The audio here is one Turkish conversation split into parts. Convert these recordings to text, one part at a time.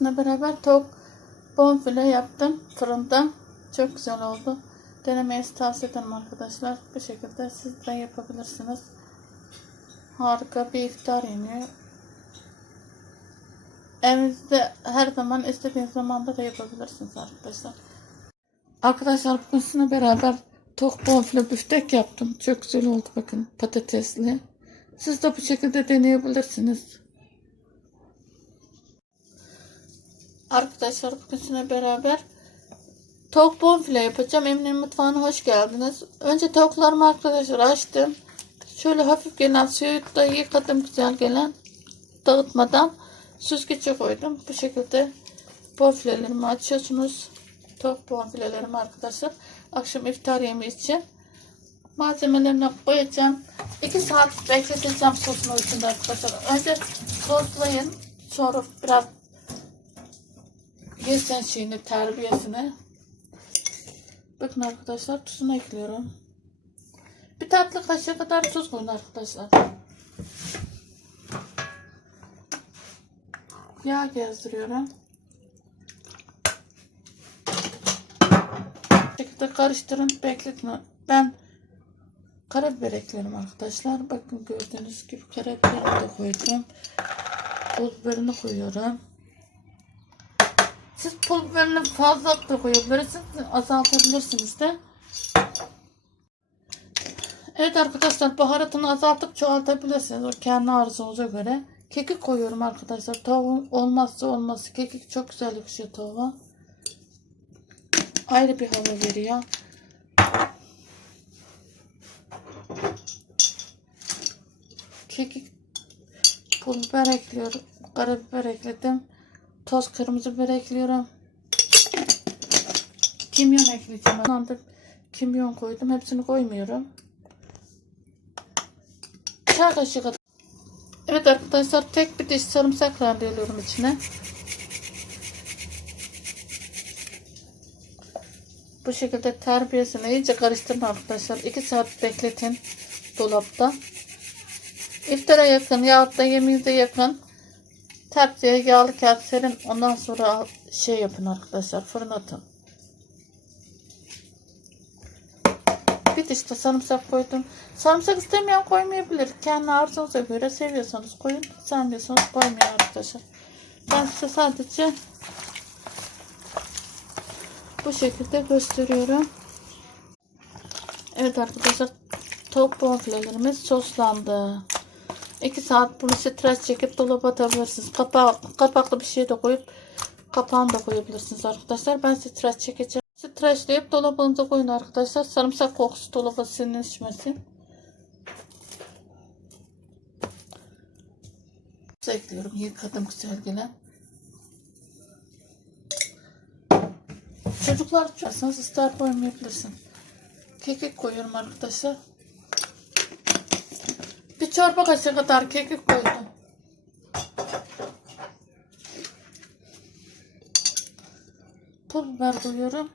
sizinle beraber tavuk bonfile yaptım fırında. Çok güzel oldu. Denemenizi tavsiye ederim arkadaşlar. Bu şekilde siz de yapabilirsiniz. Harika bir iftar yemeği. Evinizde her zaman istediğiniz zamanda da yapabilirsiniz arkadaşlar. Arkadaşlar bugün sizinle beraber tavuk bonfile büftek yaptım. Çok güzel oldu bakın patatesli. Siz de bu şekilde deneyebilirsiniz. Arkadaşlar bugün sizinle beraber tavuk bonfile yapacağım. Emine'nin mutfağına hoş geldiniz. Önce tavuklarımı arkadaşlar açtım. Şöyle hafif gelen suyu da yıkadım güzel gelen. Dağıtmadan süzgece koydum. Bu şekilde bonfilelerimi açıyorsunuz. Tavuk bonfilelerimi arkadaşlar. Akşam iftar yemeği için. Malzemelerini koyacağım. 2 saat bekleteceğim sosun içinde arkadaşlar. Önce soslayın. Sonra biraz yesin şeyini terbiyesini. Bakın arkadaşlar tuzunu ekliyorum. Bir tatlı kaşığı kadar tuz koyun arkadaşlar. Yağ gezdiriyorum. Bu şekilde karıştırın bekletme. Ben karabiber ekliyorum arkadaşlar. Bakın gördüğünüz gibi karabiberini de koydum. Pul biberini koyuyorum. Siz pul biberini fazla da koyabilirsiniz. Azaltabilirsiniz de. Evet arkadaşlar baharatını azaltıp çoğaltabilirsiniz. O kendi arzunuza göre. Kekik koyuyorum arkadaşlar. Tavuğun olmazsa olması. Kekik çok güzel yakışıyor tavuğa. Ayrı bir hava veriyor. Kekik pul ekliyorum. Karabiber ekledim. Toz kırmızı biber ekliyorum. Kimyon ekleyeceğim. Ben anda kimyon koydum. Hepsini koymuyorum. Çay kaşığı kadar. Evet arkadaşlar tek bir diş sarımsak rendeliyorum içine. Bu şekilde terbiyesini iyice karıştırın arkadaşlar. 2 saat bekletin dolapta. İftara yakın yahut da yemeğinize yakın tepsiye yağlı kağıt serin. Ondan sonra şey yapın arkadaşlar fırına atın. Bir diş de sarımsak koydum. Sarımsak istemeyen koymayabilir. Kendi arzunuza göre seviyorsanız koyun. Sevmiyorsanız koymayın arkadaşlar. Ben size sadece bu şekilde gösteriyorum. Evet arkadaşlar tavuk bonfilelerimiz soslandı. 2 saat bunu stres çekip dolaba atabilirsiniz. Kapak, kapaklı bir şey de koyup kapağını da koyabilirsiniz arkadaşlar. Ben stres çekeceğim. Streçleyip dolabınıza koyun arkadaşlar. Sarımsak kokusu dolaba sinirleşmesin. Ekliyorum yıkadım güzel gelen. Çocuklar çoğalsanız ister koymayabilirsin. Kekik koyuyorum arkadaşlar. Bir çorba kaşığı kadar kekik koydum. Pul biber koyuyorum.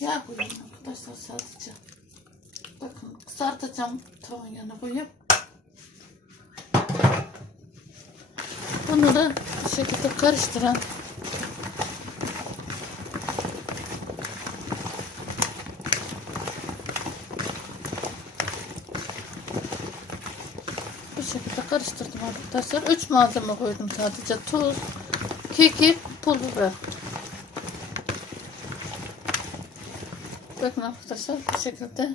Yağ koyuyorum arkadaşlar sadece. Bakın kızartacağım tavuğun yanına koyup. Bunu da bu şekilde karıştıran şekilde karıştırdım arkadaşlar. 3 malzeme koydum sadece. Tuz, kekik, pul biber. Bakın arkadaşlar bu şekilde.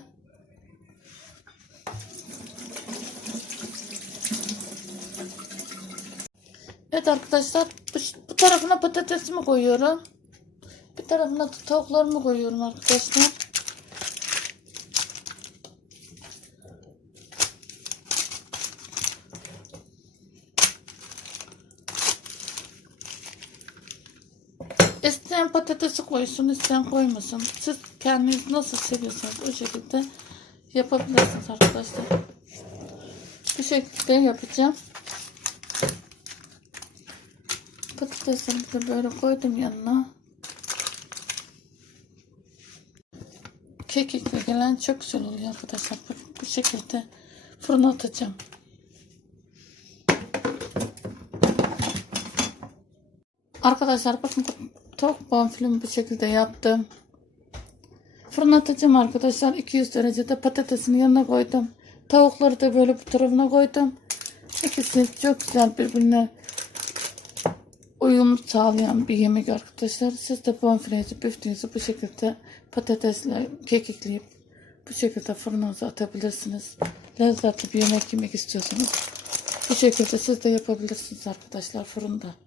Evet arkadaşlar bu, bu tarafına patatesimi koyuyorum. Bir tarafına tavuklarımı koyuyorum arkadaşlar. İsteyen patatesi koysun, isteyen koymasın. Siz kendiniz nasıl seviyorsanız o şekilde yapabilirsiniz arkadaşlar. Bu şekilde yapacağım. Patatesimi de böyle koydum yanına. kekikle gelen çok güzel oluyor arkadaşlar. Bu, bu şekilde fırına atacağım. Arkadaşlar bakın bu tavuk bonfilemi bu şekilde yaptım. Fırına atacağım arkadaşlar. 200 derecede patatesini yanına koydum. Tavukları da böyle bu tarafına koydum. İkisi çok güzel birbirine uyum sağlayan bir yemek arkadaşlar. Siz de bonfilenizi, büftünüzü bu şekilde patatesle kekikleyip bu şekilde fırınınıza atabilirsiniz. Lezzetli bir yemek yemek istiyorsanız bu şekilde siz de yapabilirsiniz arkadaşlar fırında.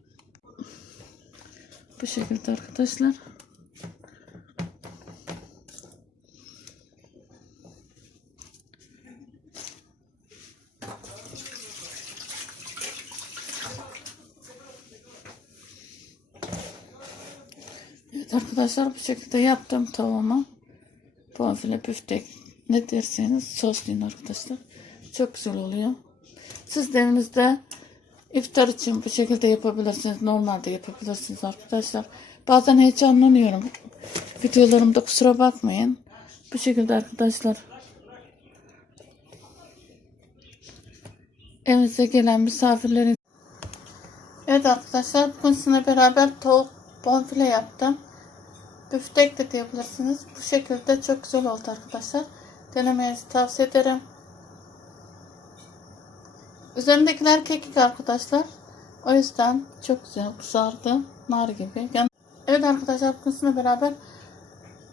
Bu şekilde arkadaşlar. Evet arkadaşlar bu şekilde yaptım tavuğumu. Bonfile büftek ne derseniz soslayın arkadaşlar. Çok güzel oluyor. Siz de evinizde iftar için bu şekilde yapabilirsiniz. Normalde yapabilirsiniz arkadaşlar. Bazen heyecanlanıyorum. Videolarımda kusura bakmayın. Bu şekilde arkadaşlar. Evinize gelen misafirlerin Evet arkadaşlar bugün sizinle beraber tavuk bonfile yaptım. Büftek de diyebilirsiniz. Bu şekilde çok güzel oldu arkadaşlar. Denemenizi tavsiye ederim. Üzerindekiler kekik arkadaşlar. O yüzden çok güzel kızardı. Nar gibi. Yani- Evet arkadaşlar bugün beraber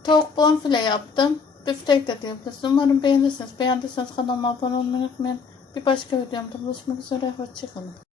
tavuk bonfile yaptım. Büftek de diyebilirsiniz. Umarım beğenirsiniz. Beğendiyseniz kanalıma abone olmayı unutmayın. Bir başka videomda buluşmak üzere. Hoşçakalın.